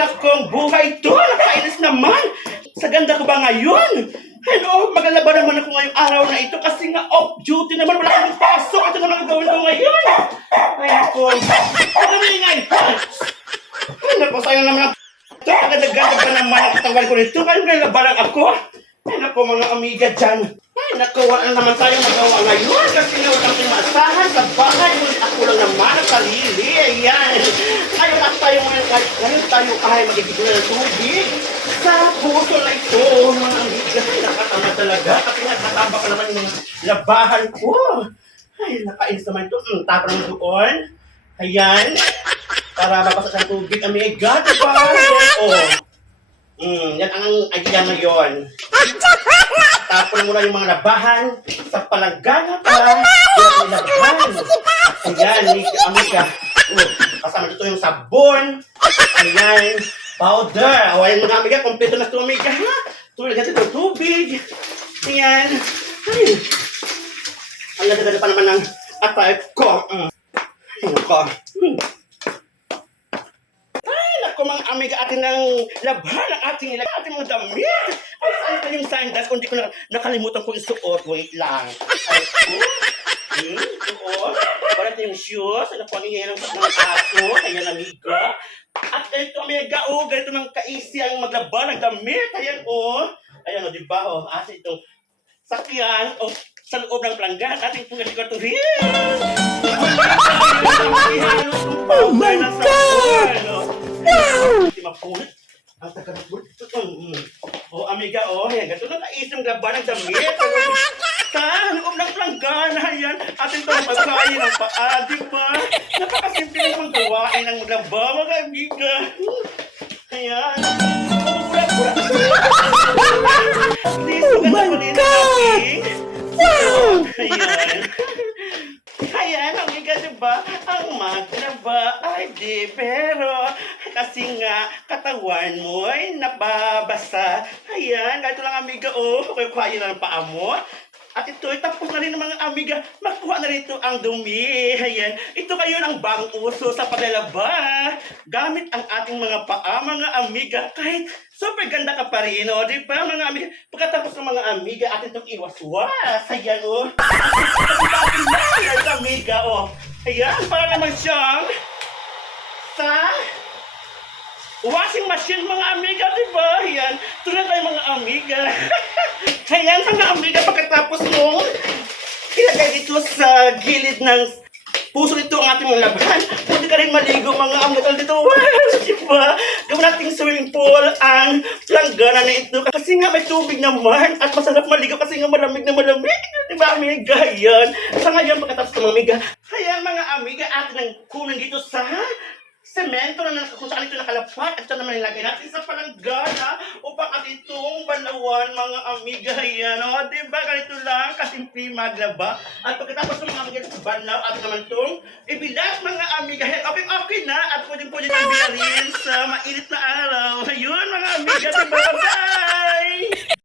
nakong buhay to. Nakainis naman. Sa ganda ko ba ngayon? Hello, maglalaba naman ako ngayong araw na ito kasi nga off duty naman. Wala akong pasok. Ito naman ang gawin ko ngayon. Ay, ako. Ano na ingay? Ay, naku, sayang naman ang ito. Agad-agad pa naman ang katanggal ko nito. Kaya maglalaba lang ako. Ay, naku, mga amiga dyan. Ay, naku, wala naman tayong magawa ngayon. Kasi nga walang pinaasahan sa bahay. Ako lang naman ang sarili. Ayan. Ngayon tayo ay magiging ng tubig sa puso na ito. Mga amiga, nakatama talaga. Kasi nakataba ka naman yung mga labahan ko. Ay, nakainis naman ito. Tapos naman doon. Ayan. Para mabasa ng tubig. Amiga, diba? Yan ang idea ngayon. Tapon mo na yung mga labahan sa palanggana para yung labahan. Ayan, amiga. Kasama dito yung sabon. Ayan, powder. Ayan mga amiga, kompleto na ito amiga. Tulad natin itong tubig. Ayan. Ay, ang ganda-ganda pa naman ng attire ko. Ayan ko. Mga amiga atin ng labahan ng ating mga damit. Ay, saan pa yung sandals kung di ko nakalimutan kong isuot. Wait lang. Ay, isuot. Wala ito yung shoes. Ano po ang ingay ng aso. Ayan, amiga. At ito, amiga, ganito ng kaisi ang maglaban ng damit. Ayan, Ayan, diba, Asa itong sakyan, sa loob ng pelanggan. Ating pagkaligatuhin. Oh my God! Hindi mapulit. Ang taga-mapulit. Amiga, yan. Ganito na naisang laban ng damit. Sa loob ng planggana, yan. Atin ito napagkain ng paa, di ba? Napakasimple ng gawain ng laba, mga amiga. Ayan. Oh my God! Wow! Ayan. Ayan, amiga, diba? Ang maglaba ay di, pero kasi nga katawan mo ay nababasa. Ayan, ganito lang amiga, kuya na ng paa mo. At ito, tapos na rin ng mga amiga, makuha na rito ang dumi. Ayan, ito kayo ng bagong uso sa paglalaba. Gamit ang ating mga paa, mga amiga, kahit super ganda ka pa rin, di ba, mga amiga? Pagkatapos ng mga amiga, atin itong iwas-was. Ayan, Ayan, amiga, Ayan, para naman siyang sa washing machine, mga amiga, di ba? Ayan, tulad tayo mga amiga. Ayan, mga amiga, pagkatapos mong ilagay dito sa gilid ng puso nito ang ating mga labahan. Pwede ka rin maligo, mga amiga, dito. Wow, di ba? Gawin nating swimming pool ang langgana na ito. Kasi nga may tubig naman at masarap maligo kasi nga malamig na malamig. Di ba, amiga? Ayan. Sa ngayon, pagkatapos ng mga amiga, ayan, mga amiga, atin ang kunin dito sa semento na kung saan ito nakalapat at ito naman nilagay natin sa palanggana upang at itong banawan, mga amiga. Yan, diba? Ganito lang kasimple maglaba. At pagkatapos ng mga amiga sa banaw at naman itong ibilas, mga amiga. Okay na at pwede nang bilarin sa mainit na araw. Ayun, mga amiga, diba?